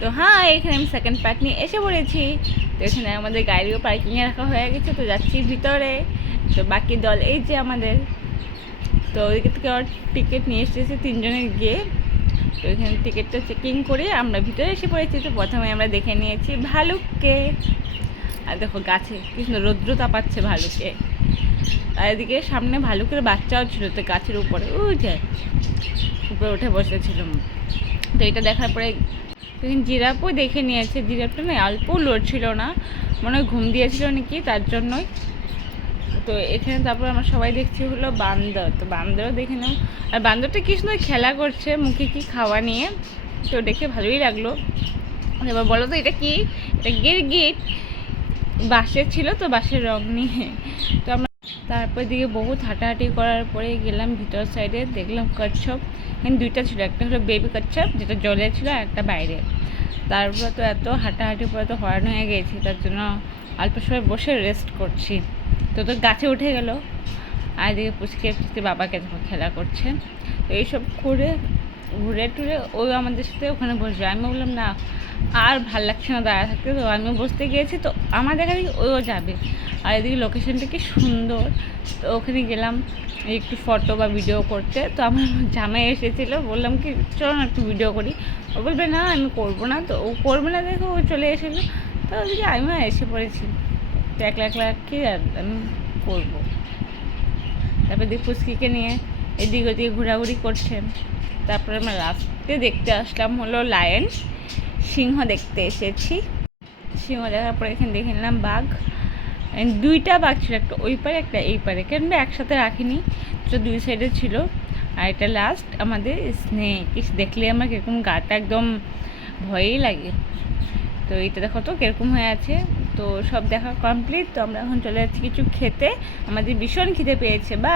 তো হ্যাঁ, এখানে আমি সেকেন্ড পার্ট নিয়ে এসে পড়েছি। তো এখানে আমাদের গাড়িও পার্কিংয়ে রাখা হয়ে গেছে, তো যাচ্ছি ভিতরে। তো বাকি দল এই যে আমাদের, তো ওইদিকে থেকে টিকিট নিয়ে এসেছে তিনজনের গিয়ে। তো এখানে টিকিটটা চেকিং করে আমরা ভিতরে এসে পড়েছি। তো প্রথমে আমরা দেখে নিয়েছি ভালুককে। আর দেখো গাছে কি সুন্দর রৌদ্র তাপাচ্ছে ভালুকে। আর এদিকে সামনে ভালুকের বাচ্চাও ছিল, তো গাছের উপরে উপরে উঠে বসেছিলাম। তো এটা দেখার পরে জিরাফও দেখে নিয়েছে। জিরাফটা না অল্পও লড়ছিল না, মনে হয় ঘুম দিয়েছিল নাকি, তার জন্যই। তো এখানে তারপর আমরা সবাই দেখছি হলো বান্দর। তো বান্দরও দেখে নাও। আর বান্দরটা কি সুন্দর খেলা করছে মুখে কি খাওয়া নিয়ে, তো দেখে ভালোই লাগলো। এবার বলো তো এটা কি? এটা গিরগিট, বাঁশের ছিল, তো বাঁশের রং নিয়ে। তো আমরা তারপর দিকে বহুত হাঁটাহাঁটি করার পরে গেলাম ভিতর সাইডে, দেখলাম কচ্ছপ। এখানে দুইটা ছিল, একটা হলো বেবি কচ্ছপ যেটা জলে ছিল, আর একটা বাইরে। তারপরে তো এত হাঁটাহাঁটির পরে তো হয়রান হয়ে গেছি, তার জন্য অল্প সময় বসে রেস্ট করছি। তো গাছে উঠে গেল। আর এদিকে পুচকে বাবাকে যখন খেলা করছে। তো এইসব করে ঘুরে টুরে ওই আমাদের সাথে ওখানে বসবে। আমি বললাম না, আর ভাল লাগছে না দাঁড়া থাকতে। তো আমিও বসতে গিয়েছি, তো আমার দেখা দেখি ওইও যাবে। আর এদিকে লোকেশনটা কি সুন্দর। তো ওখানে গেলাম একটু ফটো বা ভিডিও করতে। তো আমার জামাই এসেছিলো, বললাম কি চলো না একটু ভিডিও করি। ও বলবে না আমি করবো না। তো ও করবে না দেখো ও চলে এসেছিলো। তো ওদিকে আমিও এসে পড়েছি। তো একলা একলা কি আর আমি করবো। তারপর দিক পুচকিকে নিয়ে এদিক ওদিকে ঘোরাঘুরি করছেন। তারপরে আমরা লাস্টে দেখতে আসলাম হলো লায়ন, সিংহ দেখতে এসেছি। সিংহ দেখার পরে এখানে দেখে নিলাম বাঘ। দুইটা বাঘ ছিল, একটা ওই পারে একটা এই পারে, কেন একসাথে রাখিনি, তো দুই সাইডে ছিল। আর এটা লাস্ট আমাদের স্নেক। দেখলে আমার কীরকম গাটা একদম ভয়ই লাগে। তো এইটা দেখো তো কীরকম হয়ে আছে। তো সব দেখা কমপ্লিট। তো আমরা এখন চলে যাচ্ছি কিছু খেতে, আমাদের ভীষণ খিদে পেয়েছে। বা